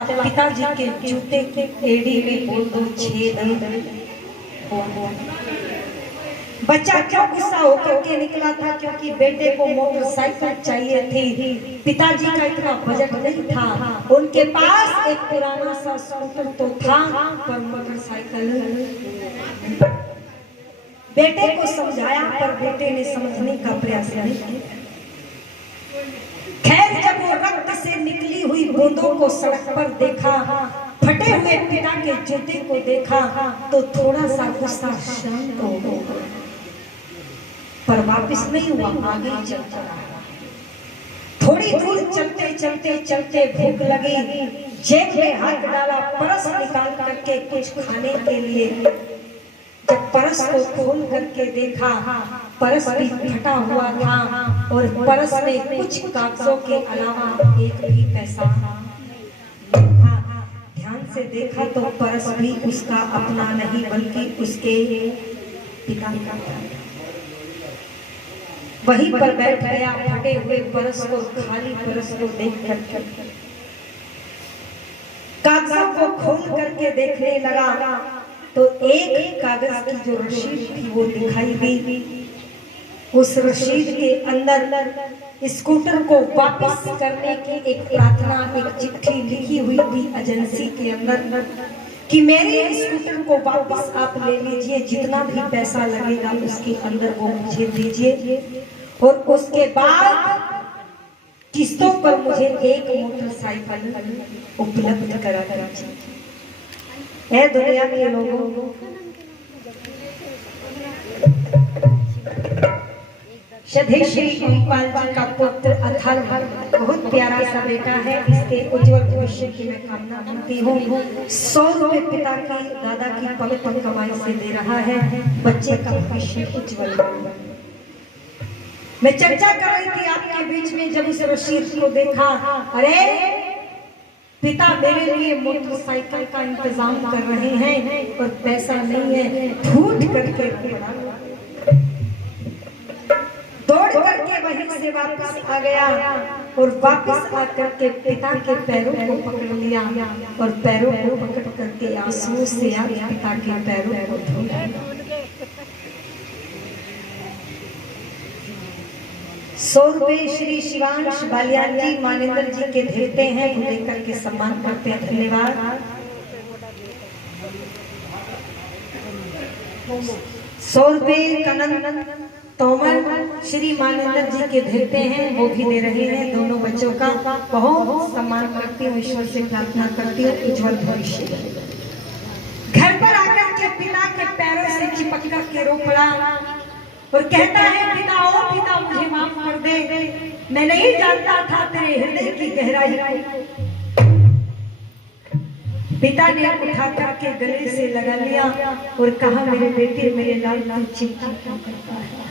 पिताजी के जूते के एड़ी में बोल दो छेद। बच्चा क्यों गुस्सा होकर के निकला था? क्योंकि बेटे को मोटरसाइकिल चाहिए थी। पिताजी का इतना बजट नहीं था, उनके पास एक पुराना सा स्कूटर तो था पर मोटरसाइकिल। बेटे को समझाया पर बेटे ने समझने का प्रयास नहीं किया। खैर, जब वो रक्त से निकली हुई बूंदों को सड़क पर देखा, फटे हुए पिता के जूते को देखा तो थोड़ा सा गुस्सा शांत हो गया, पर वापस नहीं हुआ, आगे चलता रहा। थोड़ी दूर चलते चलते चलते भूख लगी, जेब में हाथ डाला, परस निकाल करके कुछ खाने के लिए। जब परस को खोल करके देखा, परस भी फटा हुआ था और परस में कुछ कागजों के अलावा एक भी पैसा नहीं था। ध्यान से देखा तो परस भी उसका अपना नहीं बल्कि उसके पिता का था। वहीं पर बैठ गया, फटे हुए परस को, खाली परस को देख कर कागजों को खोल करके देखने लगा तो एक कागज की जो रसीद थी वो दिखाई दी। उस रसीद के अंदर स्कूटर को वापस करने की एक प्रार्थना, एक चिट्ठी लिखी हुई थी एजेंसी के अंदर कि मेरे स्कूटर को वापस आप ले लीजिए, जितना भी पैसा लगेगा उसके अंदर वो मुझे दीजिए और उसके बाद किस्तों पर मुझे एक मोटरसाइकिल उपलब्ध करा दीजिए। है दुनिया के लोगों, श्री गोपाल जी का पुत्र अथर्व बहुत प्यारा सा बेटा है। इसके उज्जवल भविष्य की मैं कामना करती हूँ। 100 रुपए पिता की दादा की पवित्र कमाई से दे रहा है, बच्चे का भविष्य उज्जवल। मैं चर्चा कर रही थी आपके बीच में, जब उस रसीद को देखा, अरे पिता मेरे लिए मोटरसाइकिल का इंतजाम कर रहे हैं और पैसा नहीं है। फूट करके दौड़ करके वहीं से वापस आ गया और वापस आकर के पिता के पैरों को पकड़ लिया और पैरों को पकड़ करके आंसू से पिता के पैरों को धोया। 100 रुपए श्री शिवांश बालियान जी मानेंद्र जी के देते हैं, वो लेकर के सम्मान करते हैं। धन्यवाद। 100 रुपए कनन तोमर श्री मानेंद्र जी के देते हैं, वो भी दे रहे हैं। दोनों बच्चों का बहुत सम्मान करती हूँ, ईश्वर से प्रार्थना करती हूँ उज्जवल भविष्य। घर पर आकर के पिता के पैरों से चिपक कर के रो पड़ा और कहता है, पिता ओ पिता मुझे माफ कर दे, मैं नहीं जानता था तेरे हृदय की गहराई। पिता ने उठा करके गले से लगा लिया और कहा, मेरे बेटे मेरे लाल तू चिंता क्यों करता है?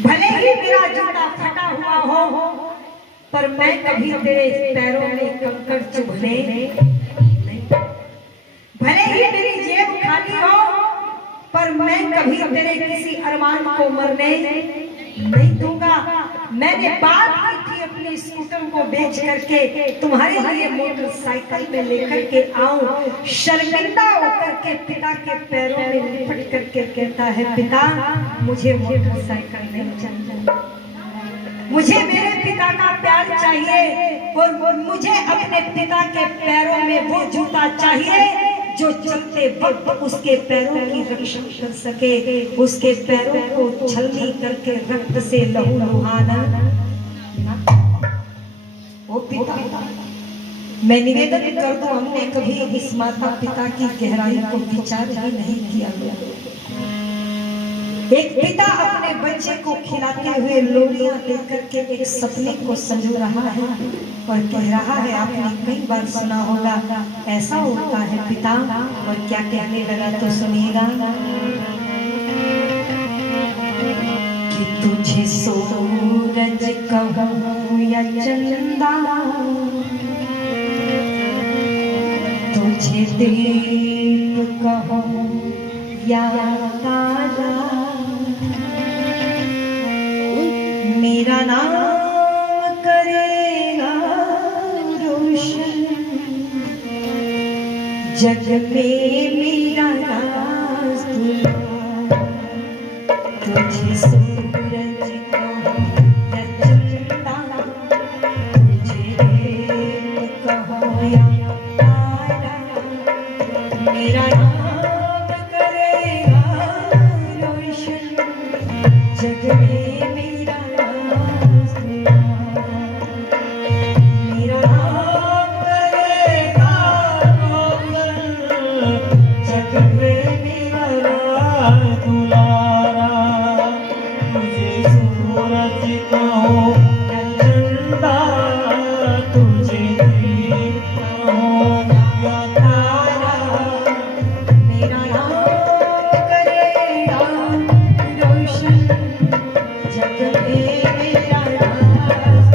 भले ही मेरा जूता फटा हुआ हो पर मैं कभी तेरे पैरों में कंकड़ चुभने नहीं। भले ही मेरी जेब खाली हो पर मैं कभी तेरे किसी अरमान को मरने नहीं दूंगा। मैंने बात की थी अपने स्कूटर को बेच करके तुम्हारे लिए मोटरसाइकिल में लेकर के आऊं। शर्मिंदा होकर के पिता के पैरों में लिपट करके कहता है, पिता मुझे मोटरसाइकिल नहीं चाहिए, मुझे मेरे पिता का प्यार चाहिए और मुझे अपने पिता के पैरों में वो जूता चाहिए जो चलते वक्त उसके पैरों की रक्षा कर सके, उसके पैरों को छलनी करके रक्त से लहू लुहाना। वो पिता, मैं निवेदन कर दूं, हमने कभी इस माता पिता की गहराई को विचार ही नहीं किया। एक पिता अपने बच्चे को खिलाते हुए लोरियां देकर के एक सपने को संजो रहा है और कह रहा है, आपने कई बार सुना होगा, ऐसा होता है पिता। और क्या कहने लगा तो सुनिएगा कि तुझे सूरज कहूं या चंदा, तुझे दीप कहूं या तारा, मेरा नाम करेगा रोशन जग में मेरा राज तुझे सूरज को रचता, तुझे रेत कहो या तारा, मेरा नाम करेगा रोशन, जग में मेरा राज मेरा नाम करेगा रोशन, जग में मेरा राज दुलारा, तुझे सूरज कहो चंदा, तुझे दीप कहो या तारा, मेरा नाम करेगा रोशन, जग में मेरा राज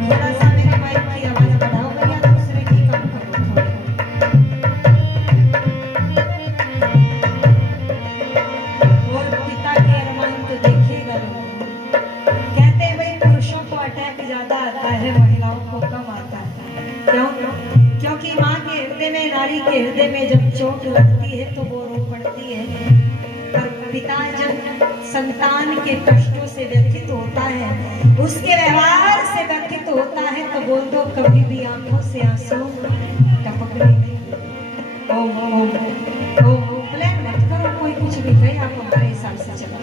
थोड़ा सा मेरे माइक की आवाज बढ़ाओ भैया, दूसरे की कम करो थोड़ी। और पिता के अरमान तो देखिएगा लोग, कहते हैं भाई पुरुषों को अटैक ज्यादा आता है, महिलाओं को कम आता है। क्यों? क्योंकि माँ के हृदय में, नारी के हृदय में जब चोट लगती है तो वो रो पड़ती है, पर पिता जब संतान के कष्टों से व्यथित होता है, उसके व्यवहार से व्यथित होता है, तो बोल दो कभी भी आंखों से आंसू टपक नहीं। ओम ओम ओम प्लान मत करो, कोई कुछ भी कहे आप हमारे हिसाब से चलो।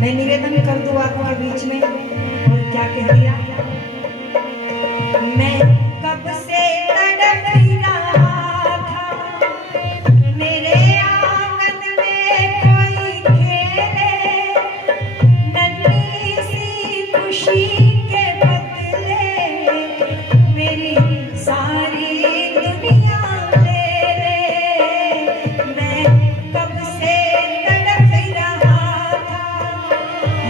मैं निवेदन कर दूं आपके बीच में, और क्या कह दिया, मैं कब से तड़प रहा था, मेरे आंगन में कोई खेले, नन्ही सी खुशी के बदले मेरी सारी दुनिया ले ले। मैं कब से तड़प रहा था।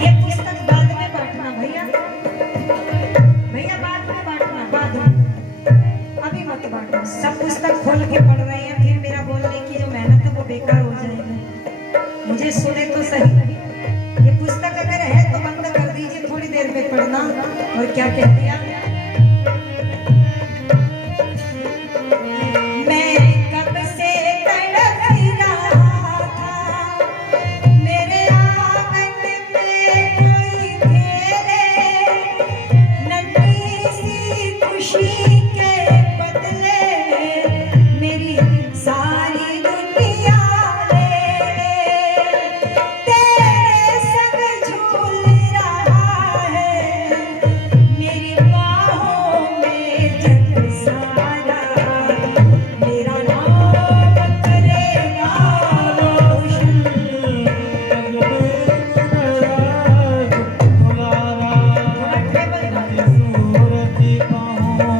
ये पुस्तक बाद में बांटना भैया, भैया बाद में बांटना, बाद में, अभी मत बांटो। सब पुस्तक खोल के पढ़ रहे हैं, फिर मेरा बोलने की जो मेहनत है वो बेकार हो जाएगी। मुझे सुने तो सही, ये पुस्तक अगर है तो बंद कर दीजिए, थोड़ी देर में पढ़ना। और क्या कह दिया, मैं कब से तड़प रहा था, मेरे आंगन में कोई खेले, नन्ही सी खुशी के बदले मेरी सारी दुनिया ले ले। तेरे संग झूल रहा है मेरी बाहों में जग सारा, मेरा नाम करेगा रोशन, जग में मेरा राज दुलारा, थोड़ा ट्रेबल गा दो। सूरज कहो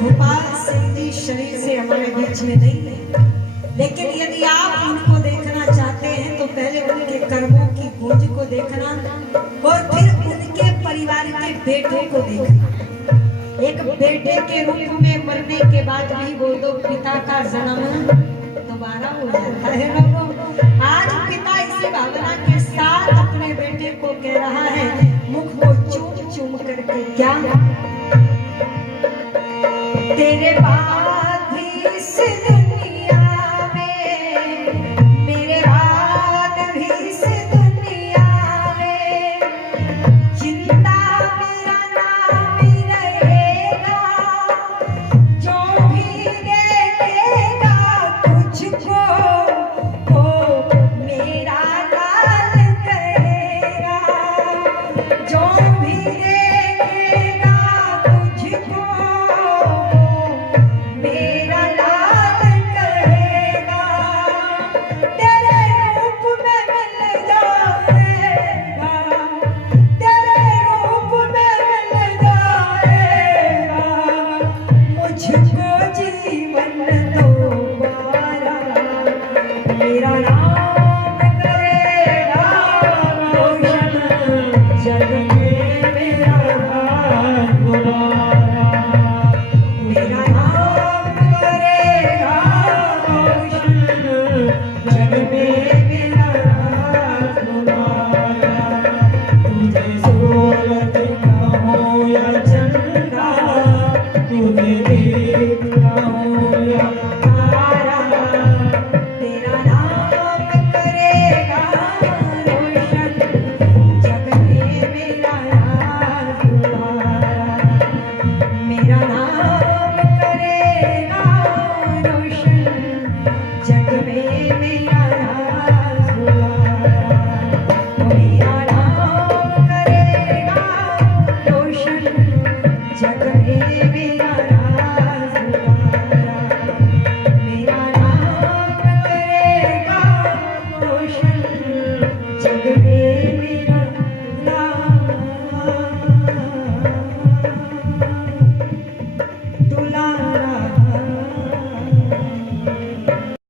भोपाल सिंधी शरीर से हमारे बीच में नहीं है, लेकिन यदि आप उनको देखना चाहते हैं तो पहले उनके कर्मों की गूंज को देखना और फिर उनके परिवार के बेटों को देखना। एक बेटे के रूप में मरने के बाद भी वो दो पिता का जन्म दोबारा हो जाता है। लोगों, आज पिता इसी भावना के साथ अपने बेटे को कह रहा है, मुख को चूम चूम करके, क्या तेरे बाद इस दुनिया में, मेरे बाद भी इस दुनिया में, जिंदा मेरा नाम ही रहेगा, जो भी देखेगा तुझको वो मेरा लाल कहेगा, जो भी देखेगा तुझको मेरा लाल कहेगा, तेरे रूप में मिल जाएगा, तेरे रूप में मिल जाएगा, मुझको जीवन दोबारा, मेरा नाम करेगा रोशन, जग में मेरा नाम दोबारा, मेरा नाम करेगा रोशन, जग में मेरा नाम दोबारा। तुझे सूरज कहूँ या चंदा, तुझे